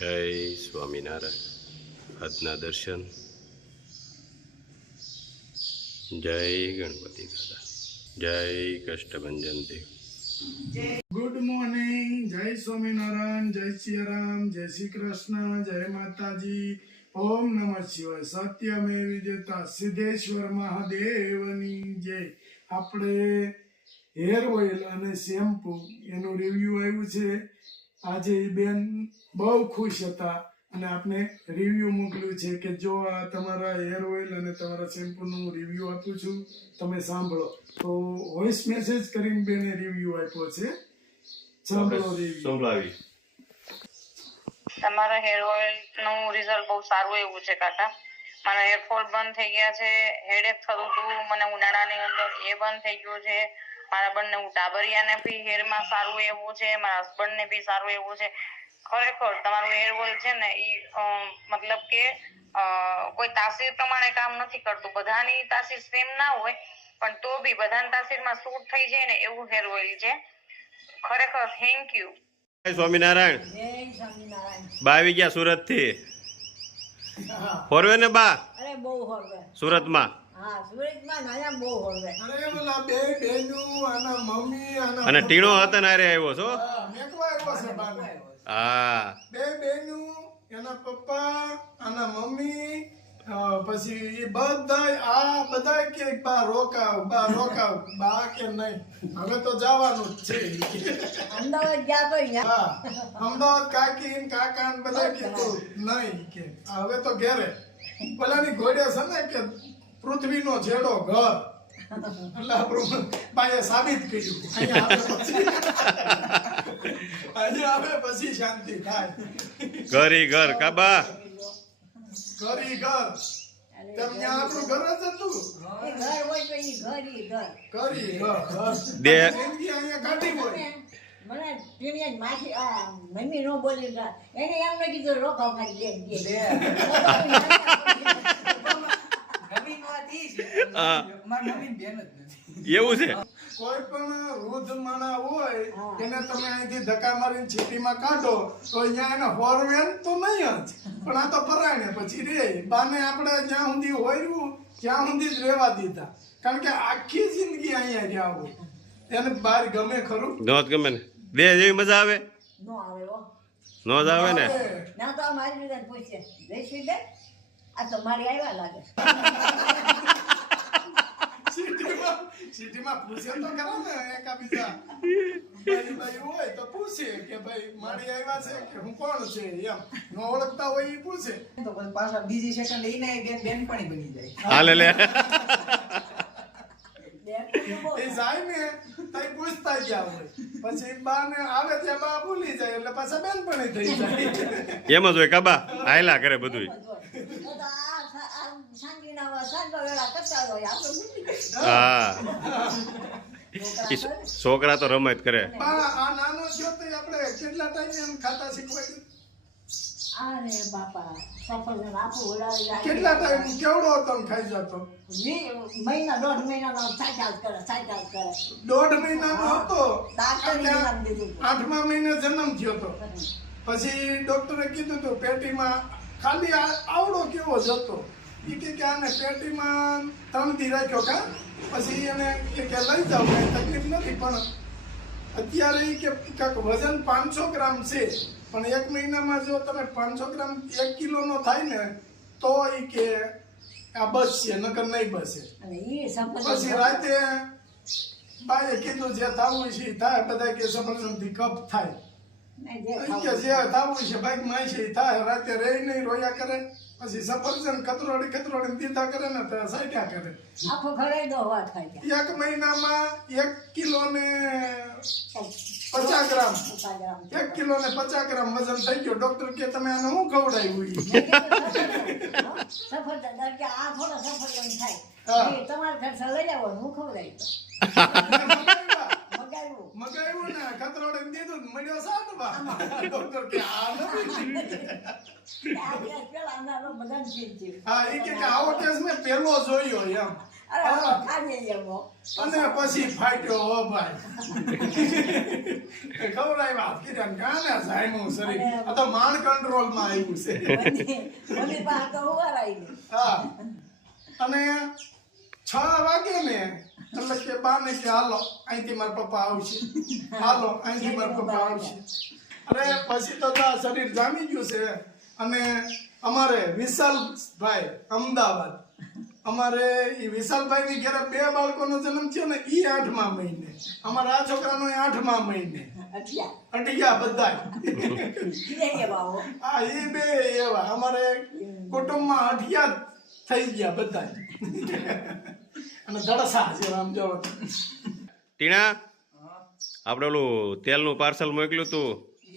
જય સ્વામિનારાયણ. આજના દર્શન. જય ગણપતિ દાદા. જય કષ્ટભંજન દેવ. Good morning. જય સ્વામિનારાયણ. જય સિયારામ. જય શ્રી કૃષ્ણ. જય માતાજી. ઓમ નમઃ શિવાય. સત્યમેવ જયતા સિદ્ધેશ્વર મહાદેવની જય. આપણે હેર ઓઇલ અને શેમ્પુ એનું રિવ્યુ આવ્યું છે. આજે એ બેન બહુ ખુશ હતા અને આપણે રિવ્યુ મોકલ્યું છે કે જો આ તમારા હેર ઓઇલ અને તમારા શેમ્પૂનું રિવ્યુ આપું છું, તમે સાંભળો. તો વોઇસ મેસેજ કરીને બેને રિવ્યુ આપ્યો છે. સાંભળો રિવ્યુ. સંભળાવી. તમારા હેર ઓઇલ નું રિઝલ્ટ બહુ સારું એવું છે કાકા. મારા હેરફોલ બંધ થઈ ગયા છે. હેડેક થતું હતું મને ઉનાળાની અંદર, એ બંધ થઈ ગયું છે. મારા બંને ટાબરિયાને બી હેરમાં સારું એવું છે, મારા હસબન્ડને બી સારું એવું છે. ખરેખર તમારું હેર ઓઇલ છે ને એ મતલબ કે કોઈ તાસીર પ્રમાણે કામ નથી કરતું. બધાની તાસીર સેમ ના હોય પણ તો બી બધાની તાસીરમાં સૂટ થઈ જાય ને એવું હેર ઓઇલ છે. ખરેખર થેન્ક યુ. જય સ્વામિનારાયણ. બા આવી ગયા સુરત થી. ફોરવે ને બા? અરે બહુ હોરવે. સુરતમાં? હા, સુરતમાં નાના બહુ હોરવે. અરે બોલા બે બેનું આના મમ્મી આના અને ટીણો હતા ને આરે આવ્યો છો? મેકવા આવ્યો છે બાને. હા. બે બેનું એના પપ્પા આના મમ્મી પછી એ બધા કે બા રોકાવ બા કે નહીં હવે તો જવાનું જ છે. અમદાવાદ ગયા તો હા, અમદાવાદ કાકી ને કાકા ને બધા કીધું નહીં કે હવે તો ઘેરે પેલાની ઘોડે છે ને કે પૃથ્વીનો છેડો ઘર, એટલે આપણું બાએ સાબિત કર્યું. અહીંયા આવે પછી શાંતિ થાય. ઘરી ઘર કાબા. ઘરી ઘર તેમ ત્યાં આપણું ઘર જ હતું. એ ઘર હોય તો ઈ ઘરી ઘર. ઘરી ઘર દે. જિંદગી અહીંયા કાઢી હોય. મને ટીણીયા માસી મમ્મી નો બોલી ગયા. એને એમ ન કીધું રોકાવ ખાલી દે. એવું છે? કોઈ પણ વૃદ્ધ માણસ હોય એને તમે અહીંથી ધક્કા મારીને છીટીમાં કાઢો તો અહીંયા એને હોરવેન તો નહીં જ, પણ આ તો પરાયણે પછી રે. બાને આપણે જ્યાં સુધી હોર્યું ત્યાં સુધી જ રહેવા દીધા, કારણ કે આખી જિંદગી અહીંયા રહ્યા હોય. એને બહાર ગમે ખરું? નોત ગમે ને? દે જેવી મજા આવે? નો આવે હો. નો જ આવે ને? ના તો મારી રીતે પૂછે જઈશું દે આ તો મારી આવ્યા લાગે. સિટીમાં પૂછે તો ખરા ને એકાબીજા ભાઈ હોય તો પૂછે કે ભાઈ મારી આવ્યા છે કે હું કોણ છે, એમ ન ઓળખતા હોય એ પૂછે તો પાછા બીજી સેકન્ડ એને બેનપણી બની જાય. હાલે લે. એ જાય ને તઈ પૂછતા ગયા હોય, પછી બા ને આવે ત્યાં બા ભૂલી જાય એટલે પાછા બેનપણી થઈ જાય. એમ જ હોય કાબા. હાયલા કરે બધું. હા. છોકરા તો રમત કરે. બા આ નાનો થયો તો આપણે કેટલા ટાઈમ એમ ખાતા શીખવાડ્યું? અરે બાપા સફરજન આપો ઓલાવી જાય. કેટલા ટાઈમ કેવડો હતો ને ખાઈ જતો? મહિના દોઢ મહિનાનો સાયકલ કરે. 1.5 મહિનાનો હતો. ડાક્ટરે જન્મ દીધું. 8મા મહિને જન્મ થયો હતો. પછી ડોક્ટરે કીધું હતું પેટીમાં ખાલી આવડો કેવો જ હતો. એ કે આને પેટીમાં 3 દી રાખ્યો કા, પછી એને કે લઈ જાઓ કઈ તકલીફ નથી, પણ અત્યારે કે કાંક વજન 500 ગ્રામ છે, પણ 1 મહિનામાં જો તમે 500 ગ્રામ 1 કિલોનો થાય ને તો એ કે આ બસશે, નકર નહીં બસે. અને ઈ સફરજન પછી રાતે બાએ કીધું જે થવું છે થાય. બધા કે સફરજનથી કફ થાય. કે જે થવું છે ભાઈ માં છે થાય. રાતે રહી નહીં રોયા કરે, પછી સફરજન કતરોડી દીધા કરે ને તો સાટ્યા કરે. આખો ઘરે દો વાત ખાઈ ગયા. 1 મહિનામાં 1 કિલો ને 50 ગ્રામ 1 કિલો ને 50 ગ્રામ વજન થઈ ગયો. ડોક્ટર કે તમે આને શું ખવડાવ્યું? સફરજન કે આ થોડા સફરજન હા. થાય તમારા ઘર લઈ આવો હું ખવડાવી દઉં. મગાવ્યું ને કતરોડી દીધું મળ્યો સાત બા. ડોક્ટર કે આ નથી. હા, એ કે આવો કેસ મેં પહેલો જોયો એમ. અરે ખાલી એવો અને પછી ફાટ્યો હો ભાઈ ખવડાવ્યા કીધા કાને જાયમું શરીર આ તો માણ કંટ્રોલ માં આવ્યું છે મને પાસે તો ઉભા રહી ગઈ હા અને 6 વાગે ને એટલે કે બાને કે હાલો અહીંથી મારા પપ્પા આવશે હાલો અહીંથી મારા પપ્પા આવશે અરે પછી તો આ શરીર જામી ગયું છે અને અમારે વિશાલભાઈ અમદાવાદ અમારે ઈ વિશાલભાઈ ની ઘરે 2 બાળકોનો જન્મ થયો ને ઈ 8મા મહિને અમારા આ છોકરાનો 8મા મહિને અટિયા બધા હા એ બે એવા અમારે કુટુંબમાં અટિયા થઈ ગયા બધા અને ધડસા છે આમ જો ટીણા આપણે ઓલું તેલનું પાર્સલ મોકલ્યું તું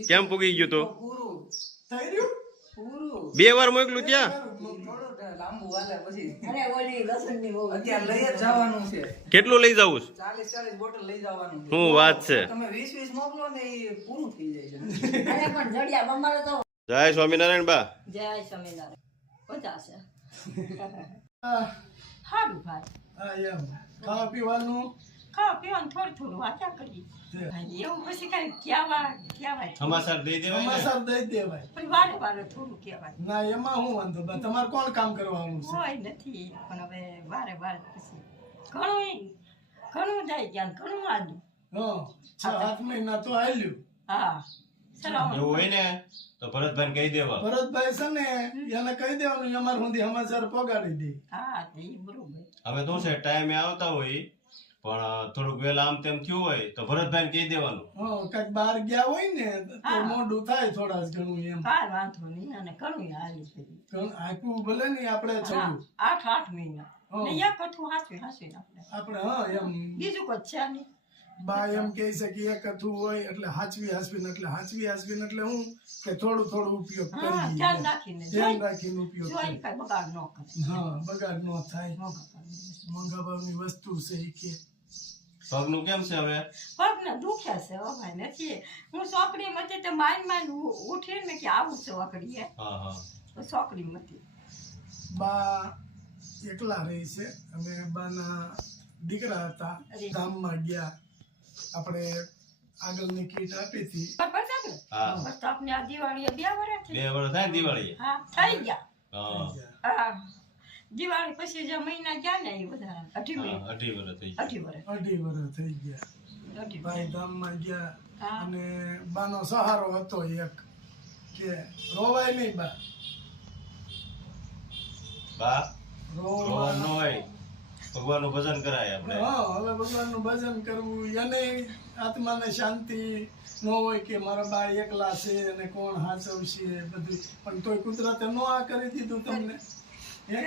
કેમ પૂગી ગયું તું પૂરું થઈ રહ્યું પૂરું 2 વાર મોકલ્યું ત્યાં થોડું લાંબુ હાલે પછી અરે ઓલી લસણની બહુ અત્યારે લઈ જ જવાનું છે કેટલું લઈ જવું 40 બોટલ લઈ જવાનું છે શું વાત છે તમે 20 મોકલો ને એ પૂરું થઈ જાય છે અરે પણ જડિયા અમારે તો જય સ્વામિનારાયણ બા જય સ્વામિનારાયણ 50 સારું ભાઈ હા એમ ખાવા પીવાનું ખાવા પીવાનું થોડું થોડું વાંચા કરી એવું પછી કઈ કહેવાય સમાચાર દઈ દેવાય ને અમાસર દઈ દેવાય પણ વારે વારે થોડું કહેવાય ના એમાં હું વાંધો બા તમારે કોણ કામ કરવાનું છે કોઈ નથી પણ હવે વારે વારે પછી ઘણું થઈ ગયા ઘણું આવ્યું હા 6-7 મહિના તો હાલ્યું હા ચલો એવું હોય ને તો ભરતભાઈ કહી દેવા ભરતભાઈ છે ને એને કહી દેવાનું અમાર સુધી સમાચાર પગાડી દે હા એ બરોબર હવે શું છે ટાઈમે આવતા હોય પણ થોડુંક વહેલા આમ તેમ થયું હોય તો ભરતભાઈ કહી દેવાનું હા કઈક બહાર ગયા હોય ને તો હા. મોડું થાય થોડા જ ઘણું એમ કાંઈ વાંધો નહીં અને ઘણું હાલી કરી આપ્યું ભલે નહીં આપણે હા છોડ્યું 8 મહિના હા. ને એક હતું હાસવી આપણે આપણે હા એમ બીજું કોઈ છે નહીં બા એમ કહે છે કે એક કથું હોય એટલે હાચવી હાસવીને એટલે હું કે થોડું ઉપયોગ હા કરીએ ધ્યાન રાખીને ધ્યાન રાખીને ઉપયોગ જોઈ કરીએ કઈ બગાડ ન કરે હા બગાડ ન થાય મોંઘા કરે. મોંઘા ભાવની વસ્તુ છે ઈ કે પગનું કેમ છે હવે પગને દુખ્યા છે હો ભાઈ નથી હું છોકરી મતી તો માઇન ઉઠી ને કે આવું છે વાકડીએ હા હા તો છોકરી મતી બા એકલા રહી છે અમે બાના દીકરા હતા ગામમાં ગયા આપણે આગળની કીટ આપી હતી બરાબર છે ને હા બસ તો આપણે આ દિવાળીએ 2 વર્ષ 2 વર્ષ થાય ને દિવાળી હા થઈ ગયા હા હા દિવાળી પછી જે મહિના ગયા ને એ બધા 18 મહિના 2.5 વર્ષ થઈ 18 વર્ષ 2.5 વર્ષ થઈ ગયા 18 ભાઈ ગામમાં ગયા હા. અને બાનો સહારો હતો એક કે રોવાય નહીં બા બા રોવા રોવાનું ન હોય ભગવાનનું ભજન કરાય આપણે હા હવે ભગવાનનું ભજન કરવું એને આત્માને શાંતિ ન હોય કે મારા બા એકલા છે અને કોણ હાચવશે બધું પણ તોય કુદરતે નો આ કરી દીધું તમને હે?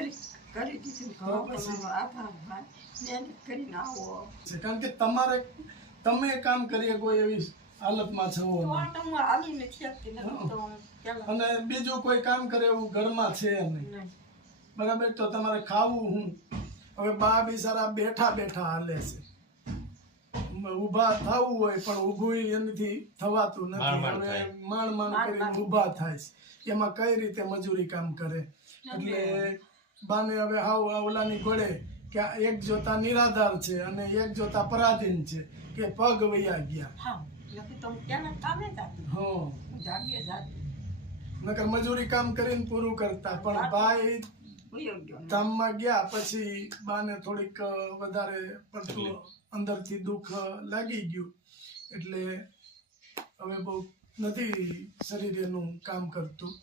કરી દીધું હા, પછી. આભાર ભાઈ મહેનત કરીને આવો છે કારણ કે તમારે તમે કામ કરી કોઈ એવી હાલતમાં છો નહીં. તો હું હાલી નથી શકતી નથી તો હું પેલા અને બીજું કોઈ કામ કરે એવું ઘરમાં છે નહીં નહીં. બરાબર તો તમારે ખાવું હું હવે બા બિચારા બેઠા હાલે છે ઊભા થવું હોય પણ ઊભું એનાથી થવાતું નથી માંડ હવે થાય. માંડ કરીને ઊભા થાય છે એમાં કઈ રીતે મજૂરી કામ કરે એટલે બાને હવે હાવ ઓલાની ગોળે કે આ એક જોતા નિરાધાર છે અને એક જોતા પરાધીન છે કે પગ વૈયા ગયા હા નથી તો હું પેલા કામે જાતી હા હું જાગીએ જાતી નકર મજૂરી કામ કરીને પૂરું કરતા પણ ભાઈ વયો ગયો ને. ધામમાં ગયા પછી બાને થોડીક વધારે પડતું અંદરથી દુઃખ લાગી ગયું એટલે હવે બહુ નથી શરીર એનું કામ કરતું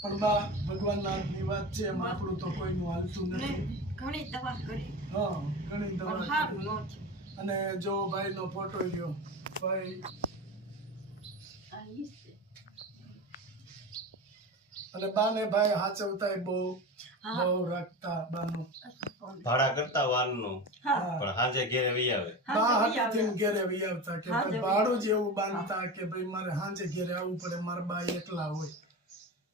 પણ બા ભગવાનના હાથની વાત છે એમાં આપણું તો કોઈનું હાલતું નથી નહીં, ઘણી દવા કરી હા ઘણી પણ દવા સારું ન થયું અને જો ભાઈનો ફોટો લ્યો ભાઈ આ ઈ છે. અને બાને ભાઈ હાચવતા બહુ હા. બહુ રાખતા બાનું ભાડા કરતા વાનનું હા પણ સાંજે ઘેરે વહી આવે બા હા હાથેથી ઘેરે વહી આવતા કે હાંજે ભાઈ ભાડું જેવું બાંધતા કે ભાઈ મારે હાંજે ઘેરે આવવું પડે મારા બા એકલા હોય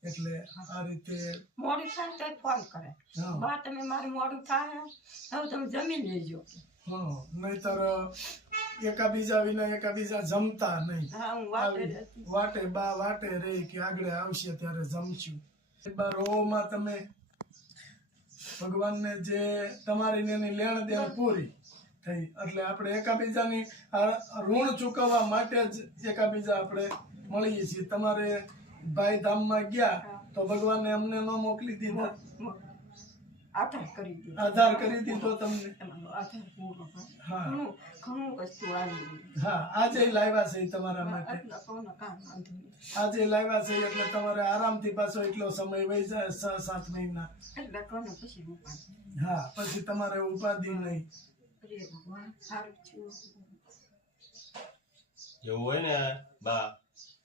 એટલે આ રીતે મોડું થાય તો ફોન કરે હા. બા તમે મારું મોડું થાય હવે તમે જમી લેજો હા નહીતર એકાબીજા વિના એકાબીજા જમતા નહીં હા હું વાતે આવી રહેતી. વાટે બા વાટે રહી કે આગળ આવશે ત્યારે જમશું બા રોમાં તમે ભગવાનને જે તમારી ને એની લેણ દેણ પૂરી થઈ એટલે આપણે એકાબીજાની આ ઋણ ચૂકવવા માટે જ એકાબીજા આપણે મળીએ છીએ. તમારે ભાઈ ધામમાં ગયા તો ભગવાને અમને ન મોકલી દીધા, આધાર કરી દીધો. આધાર કરી દીધો તમને. તમારો આધાર પૂરો કરે. હા ઘણું વસ્તુ આવી ગઈ. હા આજે લાવ્યા છે ઈ તમારા માટે, એટલે કોનો કામ વાંધો નહીં. આજે લાવ્યા છે એટલે તમારે આરામથી પાછો એટલો સમય વહી જાય 6-7 મહિના. એટલે કોનો પછી ઉપાધિ. હા પછી તમારે ઉપાધિ નહીં. અરે ભગવાન સારું છું. એવું હોય ને બા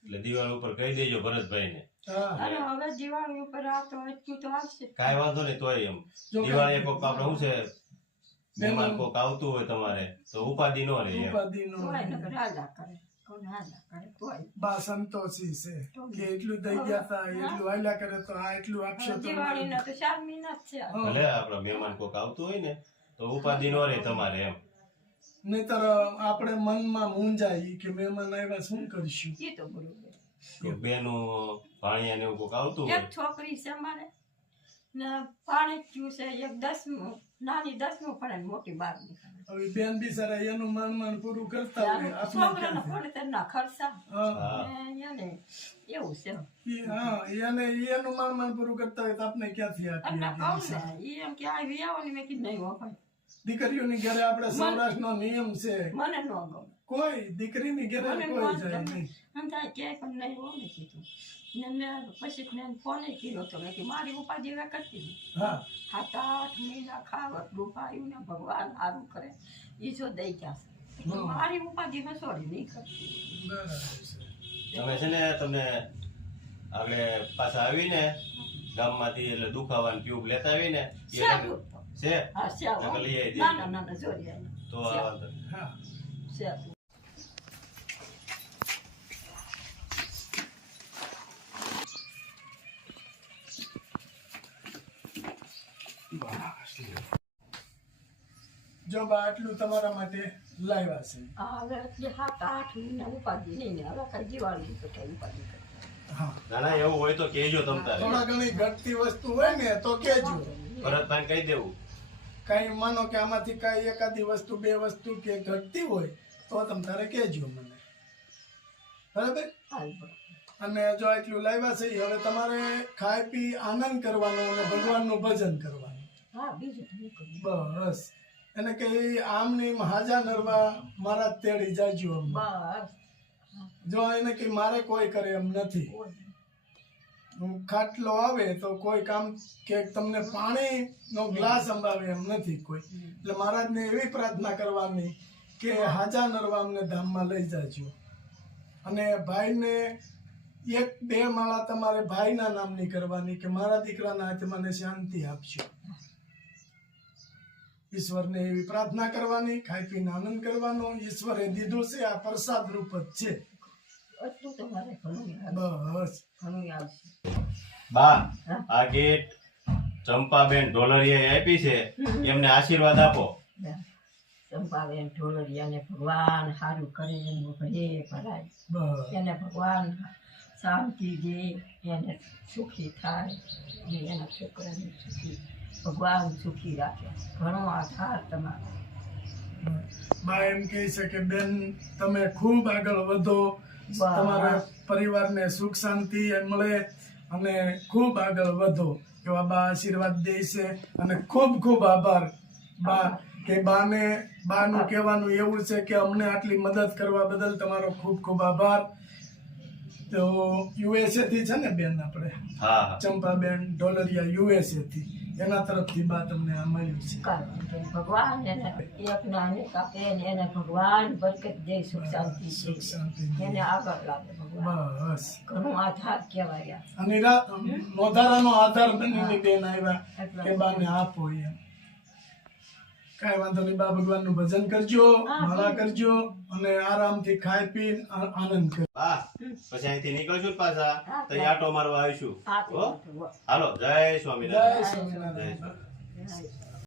એટલે દિવાળી ઉપર કહી દેજો ભરતભાઈને. હા અને હવે દિવાળી ઉપર આ તો એટલું તો આવશે. કાંઈ વાંધો નહીં તોય એમ જો દિવાળી કોક આપણે શું છે મહેમાન કોક આવતું હોય તમારે તો ઉપાધિ ન રહે એમ. ઉપાધિ નો તોય નકર હાલા કરે. કોને હાલા કરે તોય. બા સંતોષી છે કે એટલું દઈ ગયા તા એટલું હાલ્યા કરે તો આ એટલું આપશો તો દિવાળીના તો 4 મહિના જ છે. ભલે આપણા મહેમાન કોક આવતું હોય ને તો ઉપાધિ ન રહે તમારે એમ. નહીતર આપણે મનમાં મૂંઝાય કે મહેમાન આવ્યા શું કરશું. એ તો બરોબર. કે બેનું ભાણિયા ને એવું કોક આવતું હોય એક છોકરી છે અમારે ને પાણી થયું છે. એક 10મું નાની 10મું ભણે ને મોટી 12મું ભણે. હવે બેન બિચારા એનું મન પૂરું કરતા હોય આપણે છોકરાના ભણતરના ખર્ચા હા ને એને એવું છે. હા એને એનું મન પૂરું કરતા હોય તો આપણે ક્યાંથી એટલે આપીએ. કહું ને ઈ એમ કે આ વિયાવાની મેં કીધું નહીં હો ભાઈ દીકરીઓની ઘરે આપણે સૌરાષ્ટ્રનો નિયમ છે મને ન ગમે. કોઈ દીકરીની ઘરે મને કોઈ ન જાય ગમે. નહીં. એમ થાય ક્યાંય પણ નહીં હો મેં કીધું. ને મેં પછી મેં ફોન કર્યો તો મેં કીધું મારી ઉપાધિ હવે કરતી નહીં. હા 7-8 મહિના ખાવટલું પાયું ને ભગવાન સારું કરે ઈ જો દઈ ગયા છે. હમ. મારી ઉપાધિ હસોડી નહીં કરતી. બરાબર છે. તમે છે ને તમને આપણે પાછા આવીને ગામમાંથી એટલે દુખાવાનું ટ્યુબ લેતા આવીને એ સારું. છે હા શ્યામ નકર લઈ આવી દેજો. ના જોડી આવી તો આ વાંધો નહીં. હા શ્યામ. જો બા આટલું તમારા માટે લાવ્યા છે. હવે એટલે 7-8 મહિના ઉપાધિ નહીં ને હવે કઈ દિવાળી તો કઈ ઉપાધિ કરે. હા ના ના એવું હોય તો કહેજો તમ તારે થોડા ઘણી ઘટતી વસ્તુ હોય ને તો કેજો. ભરતભાઈ કહી દેવું. કઈ માનો કે આમાંથી કઈ એકાદી વસ્તુ 2 વસ્તુ કે ઘટતી હોય તો તમ તારે કેજો મને. બરાબર. હાલ બરાબર. અને જો આટલું લાવ્યા છે ઈ હવે તમારે ખાઈ પી આનંદ કરવાનો અને ભગવાનનું ભજન કરવાનું. હા બીજું તો નહીં કરું. બસ એને કે આમની હાજા નરવા મારા તેડી જાજો અમને. બસ જો એને કે મારે કોઈ કરે એમ નથી. ખાટલો આવે તો કોઈ કામ કે તમને પાણીનો ગ્લાસ અંબાવે એમ નથી કોઈ. એટલે મહારાજને એવી પ્રાર્થના કરવાની કે હાજા નરવા અમને ધામમાં લઈ જાજો. અને ભાઈને 1-2 માળા તમારે ભાઈના નામની કરવાની કે મારા દીકરાના હાથે મને શાંતિ આપજો. ઈશ્વરને એવી પ્રાર્થના કરવાની, ખાઈ પીને આનંદ કરવાનો. ઈશ્વરે દીધું છે આ પ્રસાદ રૂપ જ છે. એટલું તો મારે ઘણું આવે. બસ ઘણું આવશે. બા આ ગીત ચંપાબેન ઢોલરિયાએ આપી છે એમને આશીર્વાદ આપો. ચંપાબેન ઢોલરિયાને ભગવાન સારું કરે એનું ભલે ભરાય. બસ એને ભગવાન શાંતિ દે, એને સુખી થાય અને એના છોકરાને સુખી ભગવાન સુખી રાખે. ઘણો આધાર તમારો. બા એમ કહે છે કે બેન તમે ખૂબ આગળ વધો, તમારા પરિવારને સુખ શાંતિ મળે અને ખૂબ આગળ વધો એવા બા આશીર્વાદ દે છે. અને ખૂબ ખૂબ આભાર બા કે બાનું કહેવાનું એવું છે કે અમને આટલી મદદ કરવા બદલ તમારો ખૂબ ખૂબ આભાર. તો USA થી છે ને બેન આપણે હા હા ચંપાબેન ઢોલરિયા USA થી એના તરફથી બા તમને આ મળ્યું છે. ભગવાન એને એકના અનેક આપે ને એને ભગવાન બરકત દે, સુખ શાંતિ સુખ દે, શાંતિ એને આગળ લાવે ભગવાન. બસ ઘણું આધાર કહેવાય. અને નોધારાનો આધાર બનીને બેન આવ્યા કે બાને આપો એમ. કાંઈ વાંધો નહીં બા, ભગવાનનું ભજન કરજો, માળા કરજો અને આરામથી ખાઈ પી આનંદ કરજો. બા પછી અહીંથી નીકળશું ને પાછા તો અહીં આટો મારવા આવીશું. હા હો? હાલો જય જય સ્વામિનારાયણ. સ્વામિનારાયણ. જય